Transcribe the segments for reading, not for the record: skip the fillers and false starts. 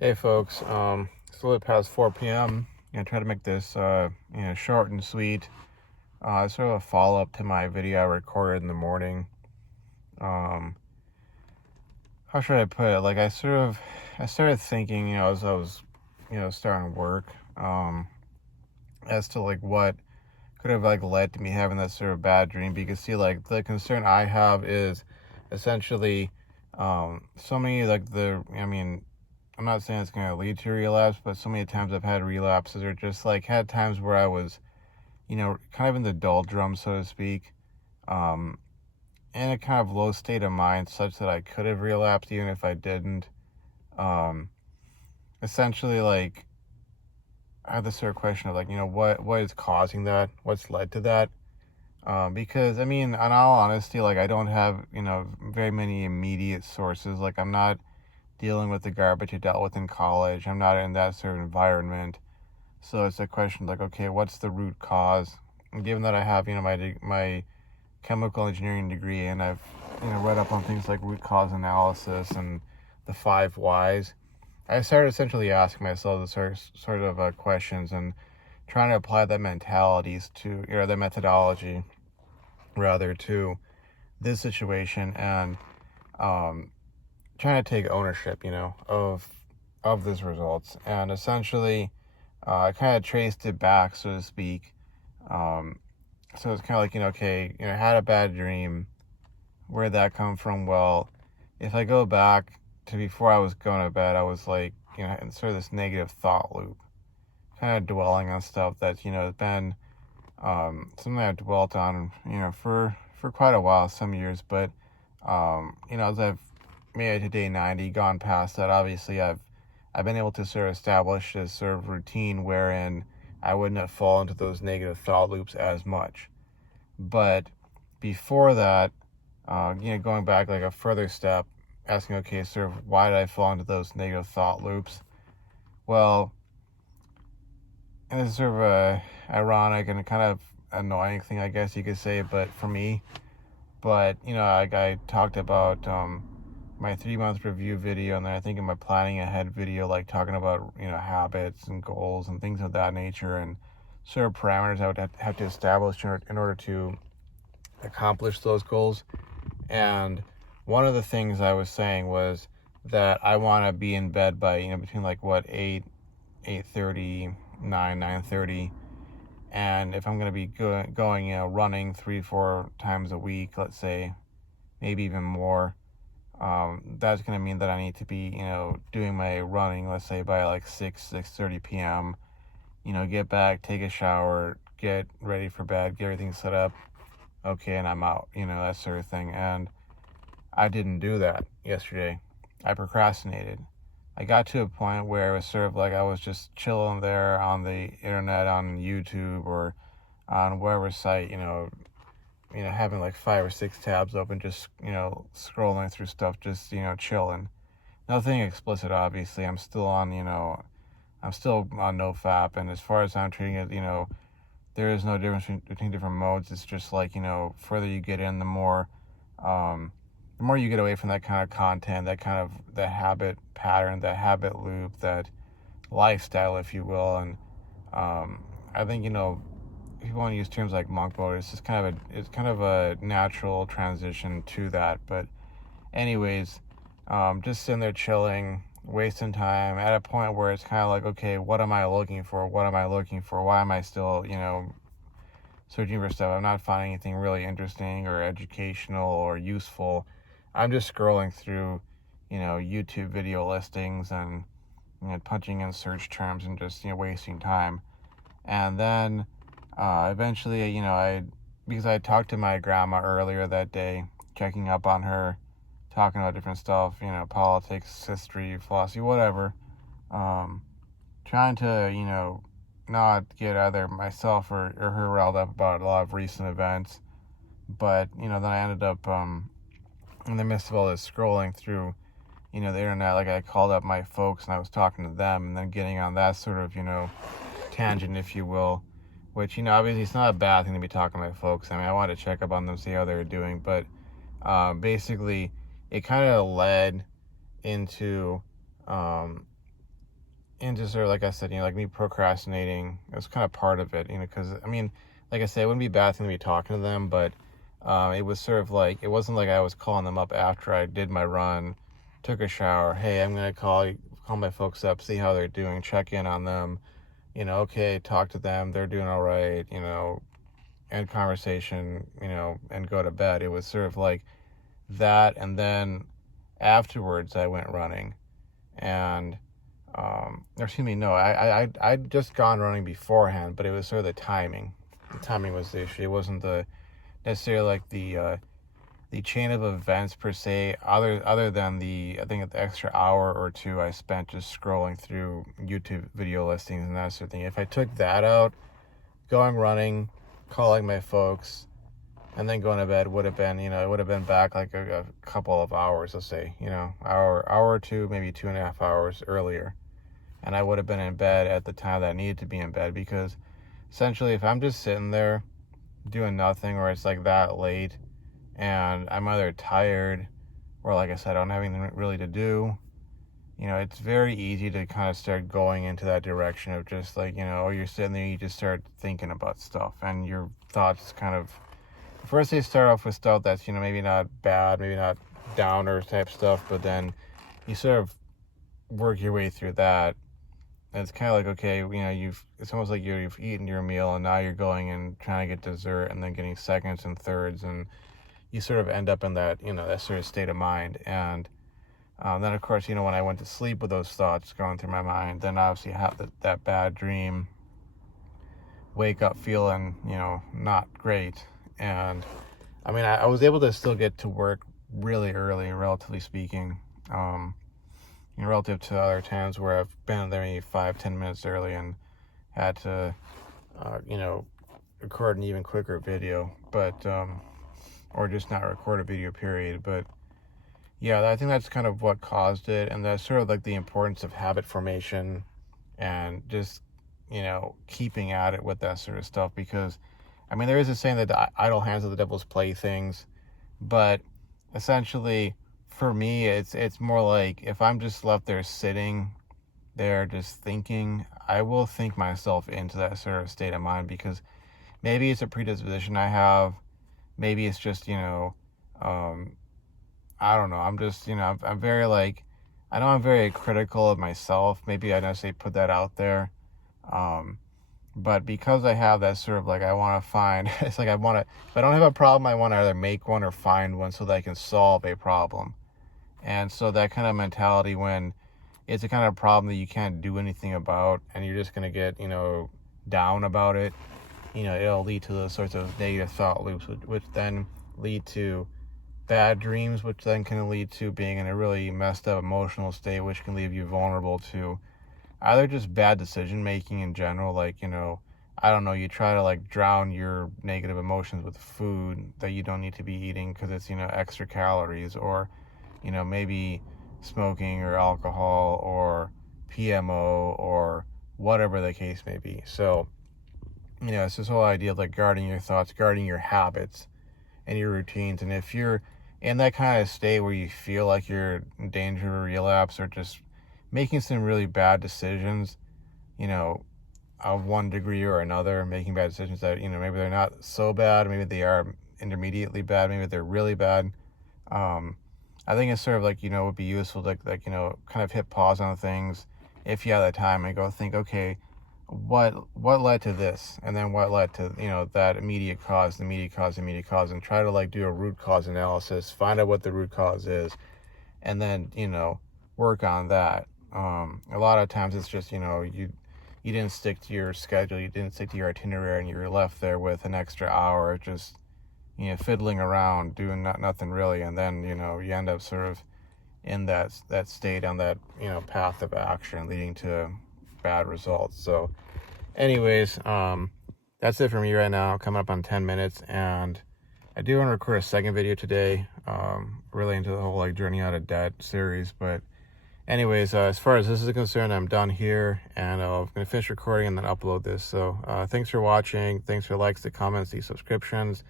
Hey folks, it's a little past 4 p.m. I try to make this short and sweet. Sort of a follow-up to my video I recorded in the morning. Um, how should I put it? I started thinking, as I was, starting work, as to like what could have like led to me having that sort of bad dream. Because see, like the concern I have is essentially, so many like I'm not saying it's going to lead to relapse, but so many times I've had relapses or just like had times where I was, kind of in the doldrums, so to speak, um, in a kind of low state of mind such that I could have relapsed even if I didn't. Um, Essentially, like, I have this sort of question of like, what is causing that? What's led to that? Because I mean, in all honesty, like I don't have, very many immediate sources. Like I'm not dealing with the garbage I dealt with in college. I'm not in that sort of environment. So it's a question like, okay, what's the root cause? And given that I have, my chemical engineering degree, and I've, read up on things like root cause analysis and the 5 whys, I started essentially asking myself the sort of questions and trying to apply that mentalities to, the methodology rather to this situation, and um, trying to take ownership, of these results, and essentially I kind of traced it back, so to speak. Um, so it's kind of like, okay, I had a bad dream. Where'd that come from? Well, if I go back to before I was going to bed, I was like, in sort of this negative thought loop, kind of dwelling on stuff that's, has been something I've dwelt on, for quite a while, some years. But, as I've made it to day 90, gone past that, obviously I've been able to sort of establish this sort of routine wherein I wouldn't have fallen into those negative thought loops as much. But before that, going back like a further step, asking, okay, sort of why did I fall into those negative thought loops? Well, and this is sort of a ironic and kind of annoying thing, I guess you could say, but for me, but I talked about my 3 month review video, and then I think in my planning ahead video, like talking about habits and goals and things of that nature, and sort of parameters I would have to establish in order to accomplish those goals. And one of the things I was saying was that I want to be in bed by between like what 8:30, 9:30, and if I'm going to be going running 3-4 times a week, let's say, maybe even more, that's going to mean that I need to be doing my running, let's say by like 6:30 p.m. Get back, take a shower, get ready for bed, get everything set up, okay, and I'm out, that sort of thing. And I didn't do that yesterday. I procrastinated. I got to a point where it was sort of like I was just chilling there on the internet, on YouTube or on whatever site, having like 5 or 6 tabs open, just, scrolling through stuff, just, chilling. Nothing explicit, obviously. I'm still on Nofap, and as far as I'm treating it, there is no difference between different modes. It's just like, further you get in, the more you get away from that kind of content, that habit pattern, that habit loop, that lifestyle, if you will. And I think, people want to use terms like monk mode. It's kind of a natural transition to that. But anyways, just sitting there chilling, wasting time at a point where it's kind of like, okay, what am I looking for? What am I looking for? Why am I still, searching for stuff? I'm not finding anything really interesting or educational or useful. I'm just scrolling through, YouTube video listings and punching in search terms and just wasting time. And then eventually, because I talked to my grandma earlier that day, checking up on her, talking about different stuff, politics, history, philosophy, whatever. Um, Trying to, not get either myself or her riled up about a lot of recent events. But, then I ended up, in the midst of all this scrolling through, the internet, like I called up my folks and I was talking to them, and then getting on that sort of, tangent, if you will, which, obviously it's not a bad thing to be talking to my folks. I mean, I wanted to check up on them, see how they were doing, but basically it kind of led into and just sort of, like I said, like me procrastinating, it was kind of part of it, because, I mean, like I said, it wouldn't be a bad thing to be talking to them, but it was sort of like, it wasn't like I was calling them up after I did my run, took a shower. Hey, I'm going to call my folks up, see how they're doing, check in on them, okay, talk to them, they're doing all right, end conversation, and go to bed. It was sort of like that, and then afterwards I went running, and or excuse me, no, I'd just gone running beforehand, but it was sort of the timing. The timing was the issue. It wasn't necessarily like the chain of events per se, other than I think the extra hour or two I spent just scrolling through YouTube video listings and that sort of thing. If I took that out, going running, calling my folks, and then going to bed would have been, it would have been back like a couple of hours, let's say, hour or two, maybe 2.5 hours earlier. And I would have been in bed at the time that I needed to be in bed, because essentially if I'm just sitting there doing nothing, or it's like that late and I'm either tired or, like I said, I don't have anything really to do, it's very easy to kind of start going into that direction of just like, you're sitting there, you just start thinking about stuff, and your thoughts kind of, first they start off with stuff that's, maybe not bad, maybe not downer type stuff, but then you sort of work your way through that. And it's kind of like, okay, it's almost like you've eaten your meal, and now you're going and trying to get dessert, and then getting seconds and thirds, and you sort of end up in that, that sort of state of mind. And then, of course, when I went to sleep with those thoughts going through my mind, then obviously I have that bad dream, wake up feeling, not great. And I mean, I was able to still get to work really early, relatively speaking, relative to other times where I've been there maybe 5-10 minutes early and had to, record an even quicker video, but, or just not record a video, period. But yeah, I think that's kind of what caused it. And that's sort of like the importance of habit formation and just, keeping at it with that sort of stuff. Because, I mean, there is a saying that the idle hands are the devil's playthings, but essentially, for me, it's more like if I'm just left there sitting there just thinking, I will think myself into that sort of state of mind, because maybe it's a predisposition I have, maybe it's just, I don't know, I'm just, I'm very like, I know I'm very critical of myself, maybe I don't say put that out there, but because I have that sort of like, I want to find, it's like if I don't have a problem, I want to either make one or find one so that I can solve a problem. And so that kind of mentality, when it's a kind of problem that you can't do anything about, and you're just going to get, down about it, it'll lead to those sorts of negative thought loops, which then lead to bad dreams, which then can lead to being in a really messed up emotional state, which can leave you vulnerable to either just bad decision making in general, like, I don't know, you try to like drown your negative emotions with food that you don't need to be eating because it's, extra calories, or maybe smoking or alcohol or PMO or whatever the case may be. So, it's this whole idea of like guarding your thoughts, guarding your habits and your routines. And if you're in that kind of state where you feel like you're in danger of relapse, or just making some really bad decisions, of one degree or another, making bad decisions that, maybe they're not so bad, maybe they are intermediately bad, maybe they're really bad, I think it's sort of like, would be useful to like, kind of hit pause on things if you have that time and go think, okay, what led to this? And then what led to, that immediate cause, and try to like do a root cause analysis, find out what the root cause is, and then, work on that. A lot of times it's just, you didn't stick to your schedule, you didn't stick to your itinerary, and you were left there with an extra hour just, fiddling around, doing nothing really, and then, you end up sort of in that state, on that, path of action, leading to bad results. So anyways, that's it for me right now. Coming up on 10 minutes, and I do want to record a second video today, really into the whole like journey out of debt series. But anyways, as far as this is concerned, I'm done here, and I'm going to finish recording and then upload this. So thanks for watching. Thanks for likes, the comments, the subscriptions.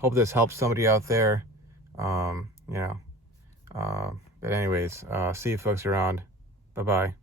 Hope this helps somebody out there. But anyways, see you folks around. Bye-bye.